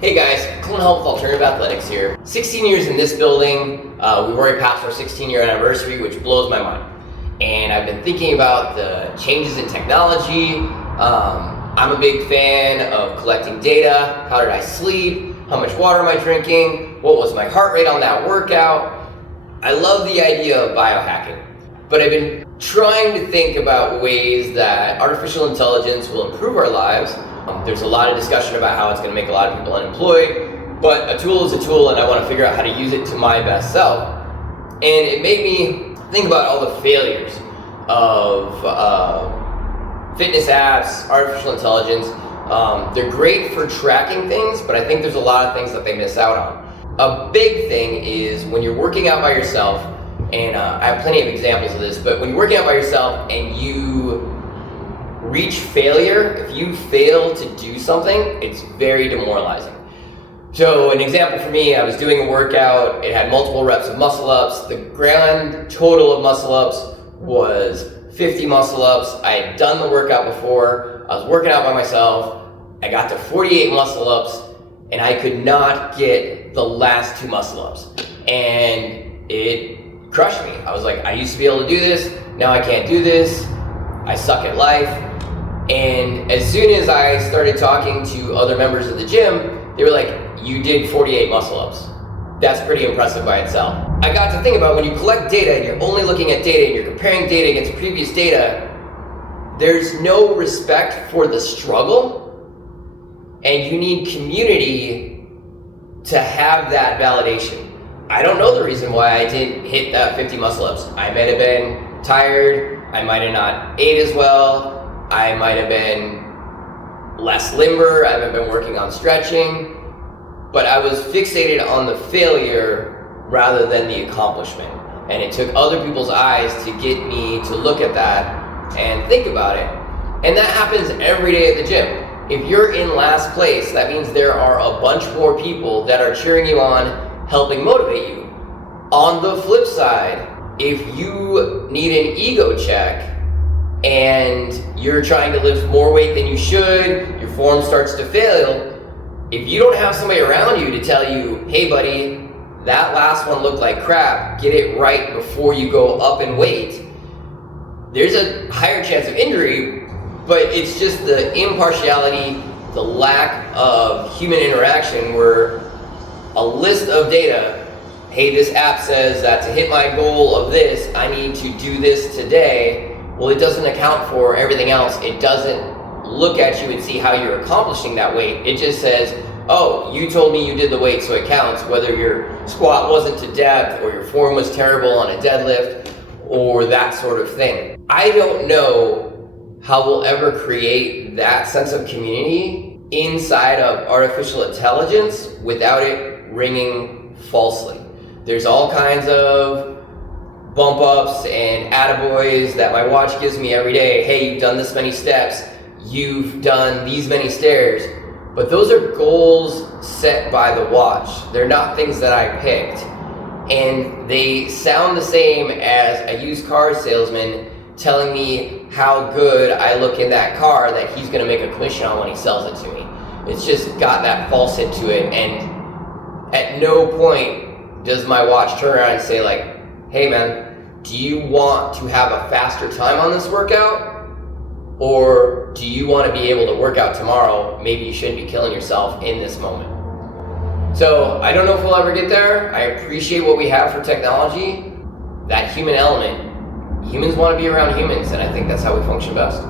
Hey guys, Clint Helm with Alternative Athletics here. 16 years in this building. We've already passed our 16-year anniversary, which blows my mind. And I've been thinking about the changes in technology. I'm a big fan of collecting data. How did I sleep? How much water am I drinking? What was my heart rate on that workout? I love the idea of biohacking, but I've been trying to think about ways that artificial intelligence will improve our lives. There's a lot of discussion about how it's going to make a lot of people unemployed, but a tool is a tool, and I want to figure out how to use it to my best self. And it made me think about all the failures of fitness apps, artificial intelligence. They're great for tracking things, but I think there's a lot of things that they miss out on. A big thing is when you're working out by yourself, and I have plenty of examples of this, but when you're working out by yourself and you reach failure, if you fail to do something, it's very demoralizing. So an example for me, I was doing a workout, it had multiple reps of muscle ups. The grand total of muscle ups was 50 muscle ups. I had done the workout before, I was working out by myself, I got to 48 muscle ups, and I could not get the last 2 muscle ups. And it crushed me. I was like, I used to be able to do this, now I can't do this, I suck at life. And as soon as I started talking to other members of the gym, they were like, you did 48 muscle ups. That's pretty impressive by itself. I got to think about when you collect data and you're only looking at data and you're comparing data against previous data, there's no respect for the struggle, and you need community to have that validation. I don't know the reason why I didn't hit that 50 muscle ups. I might have been tired, I might have not ate as well, I might have been less limber, I haven't been working on stretching, but I was fixated on the failure rather than the accomplishment. And it took other people's eyes to get me to look at that and think about it. And that happens every day at the gym. If you're in last place, that means there are a bunch more people that are cheering you on, helping motivate you. On the flip side, if you need an ego check, and you're trying to lift more weight than you should, your form starts to fail, if you don't have somebody around you to tell you, hey buddy, that last one looked like crap, get it right before you go up in weight, there's a higher chance of injury, but it's just the impartiality, the lack of human interaction where a list of data, hey, this app says that to hit my goal of this, I need to do this today. Well, it doesn't account for everything else. It doesn't look at you and see how you're accomplishing that weight. It just says, oh, you told me you did the weight, so it counts, whether your squat wasn't to depth or your form was terrible on a deadlift or that sort of thing. I don't know how we'll ever create that sense of community inside of artificial intelligence without it ringing falsely. There's all kinds of bump ups and attaboys that my watch gives me every day. Hey, you've done this many steps, you've done these many stairs, but those are goals set by the watch. They're not things that I picked, and they sound the same as a used car salesman telling me how good I look in that car that he's going to make a commission on when he sells it to me. It's just got that falsehood to it, and at no point does my watch turn around and say like, hey man, do you want to have a faster time on this workout? Or do you want to be able to work out tomorrow? Maybe you shouldn't be killing yourself in this moment. So I don't know if we'll ever get there. I appreciate what we have for technology. That human element, humans want to be around humans, and I think that's how we function best.